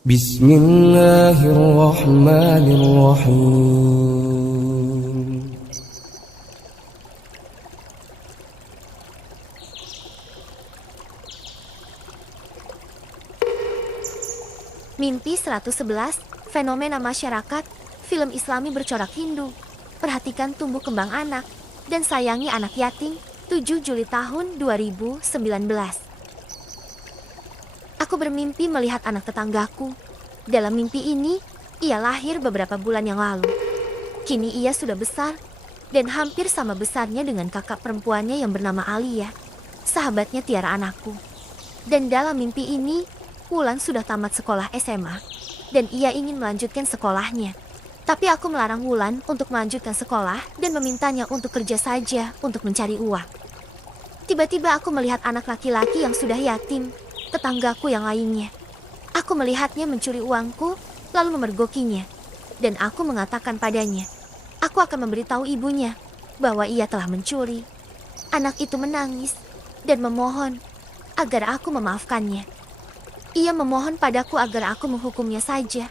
Bismillahirrahmanirrahim. Mimpi 111, fenomena masyarakat, film Islami bercorak Hindu. Perhatikan tumbuh kembang anak, dan sayangi anak yatim, 7 Juli tahun 2019. Aku bermimpi melihat anak tetanggaku. Dalam mimpi ini, ia lahir beberapa bulan yang lalu. Kini ia sudah besar, dan hampir sama besarnya dengan kakak perempuannya yang bernama Alia, sahabatnya Tiara anakku. Dan dalam mimpi ini, Wulan sudah tamat sekolah SMA, dan ia ingin melanjutkan sekolahnya. Tapi aku melarang Wulan untuk melanjutkan sekolah dan memintanya untuk kerja saja untuk mencari uang. Tiba-tiba aku melihat anak laki-laki yang sudah yatim, tetanggaku yang lainnya. Aku melihatnya mencuri uangku, lalu memergokinya. Dan aku mengatakan padanya, aku akan memberitahu ibunya bahwa ia telah mencuri. Anak itu menangis dan memohon agar aku memaafkannya. Ia memohon padaku agar aku menghukumnya saja,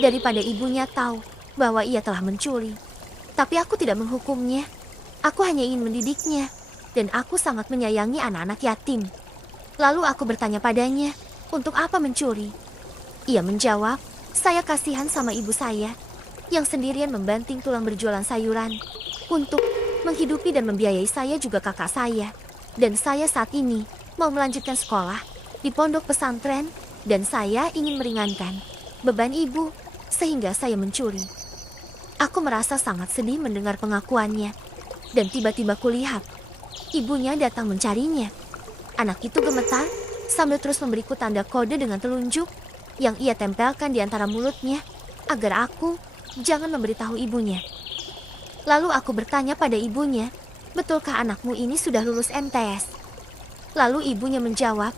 daripada ibunya tahu bahwa ia telah mencuri. Tapi aku tidak menghukumnya. Aku hanya ingin mendidiknya, dan aku sangat menyayangi anak-anak yatim. Lalu aku bertanya padanya, untuk apa mencuri? Ia menjawab, saya kasihan sama ibu saya, yang sendirian membanting tulang berjualan sayuran, untuk menghidupi dan membiayai saya juga kakak saya. Dan saya saat ini mau melanjutkan sekolah di pondok pesantren, dan saya ingin meringankan beban ibu sehingga saya mencuri. Aku merasa sangat sedih mendengar pengakuannya, dan tiba-tiba kulihat ibunya datang mencarinya. Anak itu gemetar sambil terus memberiku tanda kode dengan telunjuk yang ia tempelkan di antara mulutnya agar aku jangan memberitahu ibunya. Lalu aku bertanya pada ibunya, betulkah anakmu ini sudah lulus MTS? Lalu ibunya menjawab,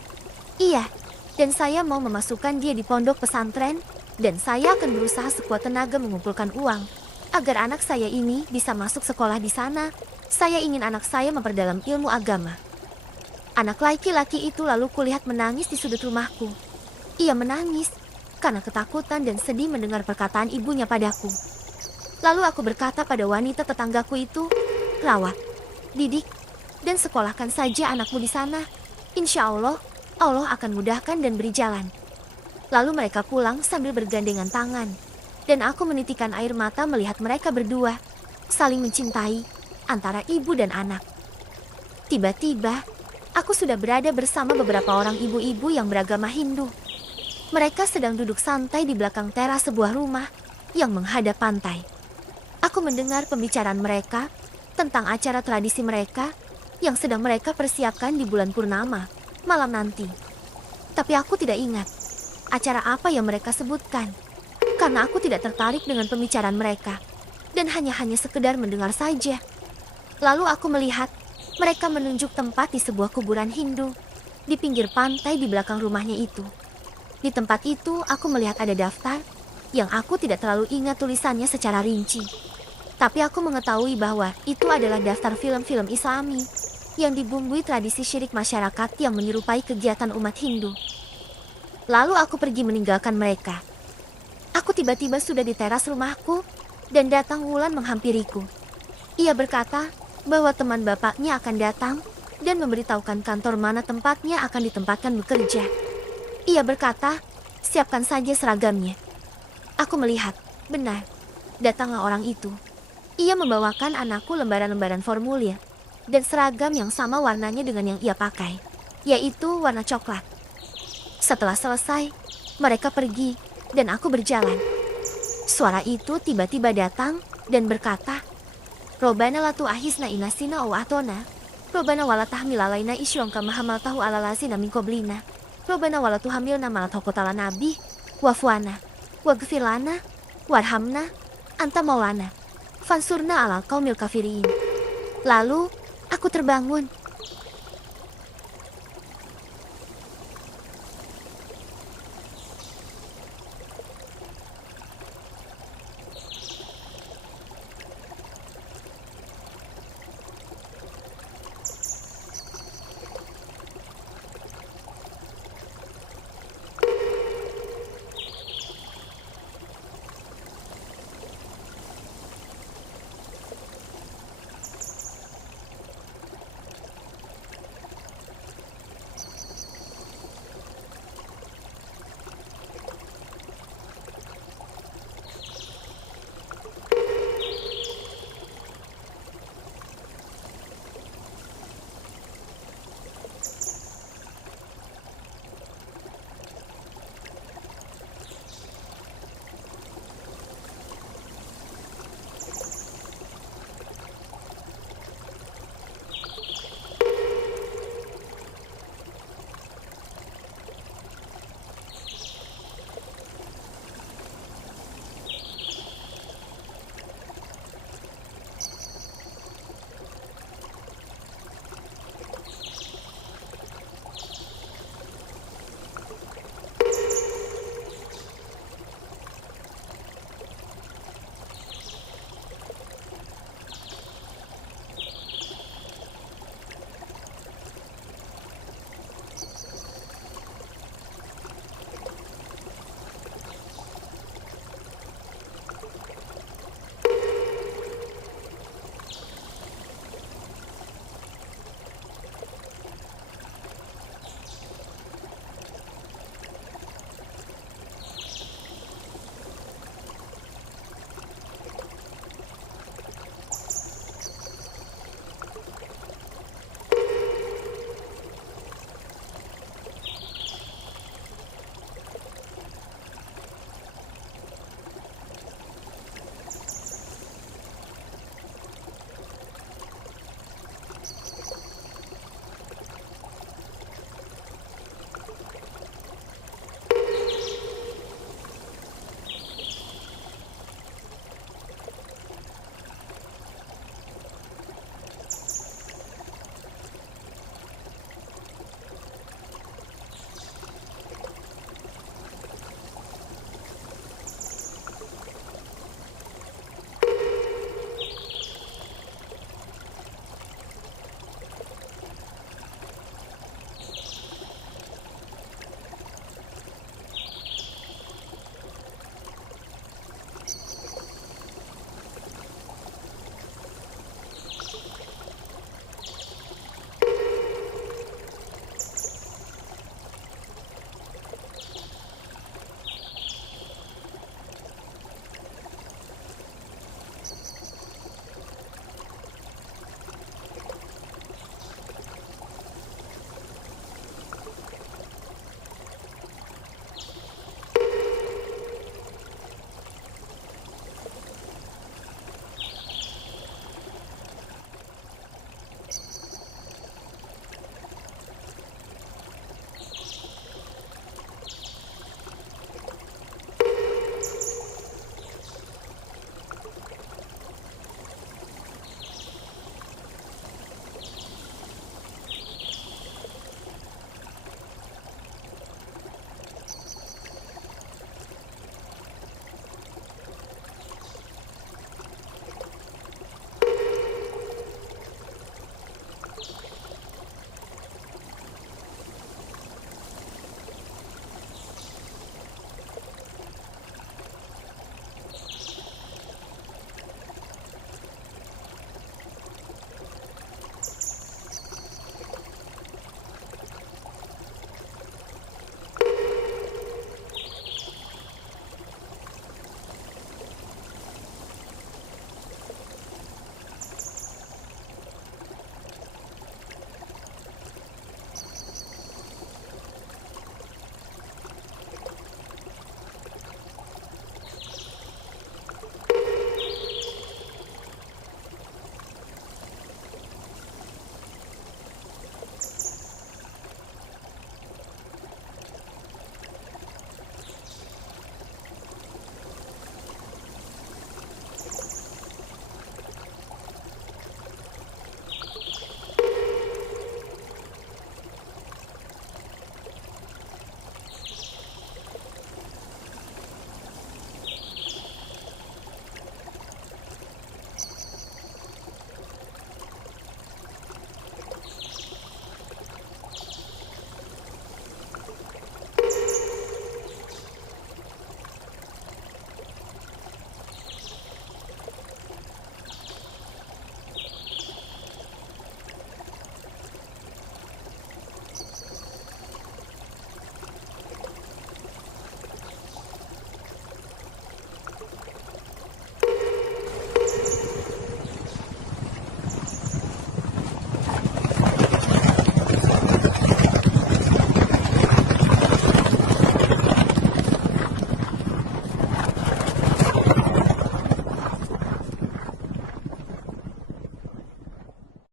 iya, dan saya mau memasukkan dia di pondok pesantren, dan saya akan berusaha sekuat tenaga mengumpulkan uang agar anak saya ini bisa masuk sekolah di sana. Saya ingin anak saya memperdalam ilmu agama. Anak laki-laki itu lalu kulihat menangis di sudut rumahku. Ia menangis karena ketakutan dan sedih mendengar perkataan ibunya padaku. Lalu aku berkata pada wanita tetanggaku itu, rawat, didik, dan sekolahkan saja anakmu di sana. Insya Allah akan mudahkan dan beri jalan. Lalu mereka pulang sambil bergandengan tangan, dan aku menitikan air mata melihat mereka berdua saling mencintai antara ibu dan anak. Tiba-tiba, aku sudah berada bersama beberapa orang ibu-ibu yang beragama Hindu. Mereka sedang duduk santai di belakang teras sebuah rumah yang menghadap pantai. Aku mendengar pembicaraan mereka tentang acara tradisi mereka yang sedang mereka persiapkan di bulan purnama malam nanti. Tapi aku tidak ingat acara apa yang mereka sebutkan, karena aku tidak tertarik dengan pembicaraan mereka dan hanya sekedar mendengar saja. Lalu aku melihat mereka menunjuk tempat di sebuah kuburan Hindu di pinggir pantai di belakang rumahnya itu. Di tempat itu aku melihat ada daftar yang aku tidak terlalu ingat tulisannya secara rinci. Tapi aku mengetahui bahwa itu adalah daftar film-film Islami yang dibumbui tradisi syirik masyarakat yang menyerupai kegiatan umat Hindu. Lalu aku pergi meninggalkan mereka. Aku tiba-tiba sudah di teras rumahku, dan datang Wulan menghampiriku. Ia berkata bahwa teman bapaknya akan datang dan memberitahukan kantor mana tempatnya akan ditempatkan bekerja. Ia berkata, siapkan saja seragamnya. Aku melihat, benar, datanglah orang itu. Ia membawakan anakku lembaran-lembaran formulir dan seragam yang sama warnanya dengan yang ia pakai, yaitu warna coklat. Setelah selesai, mereka pergi dan aku berjalan. Suara itu tiba-tiba datang dan berkata, Robana latu ahisna inasina o atona, Robana walatahmil alaina isyongka mahamal tahu alalazina minkoblina, Robana walatu hamilna malatokotala nabi, wafwana, wagfirlana, warhamna, anta maulana, fansurna alal kaumil kafirin. Lalu, aku terbangun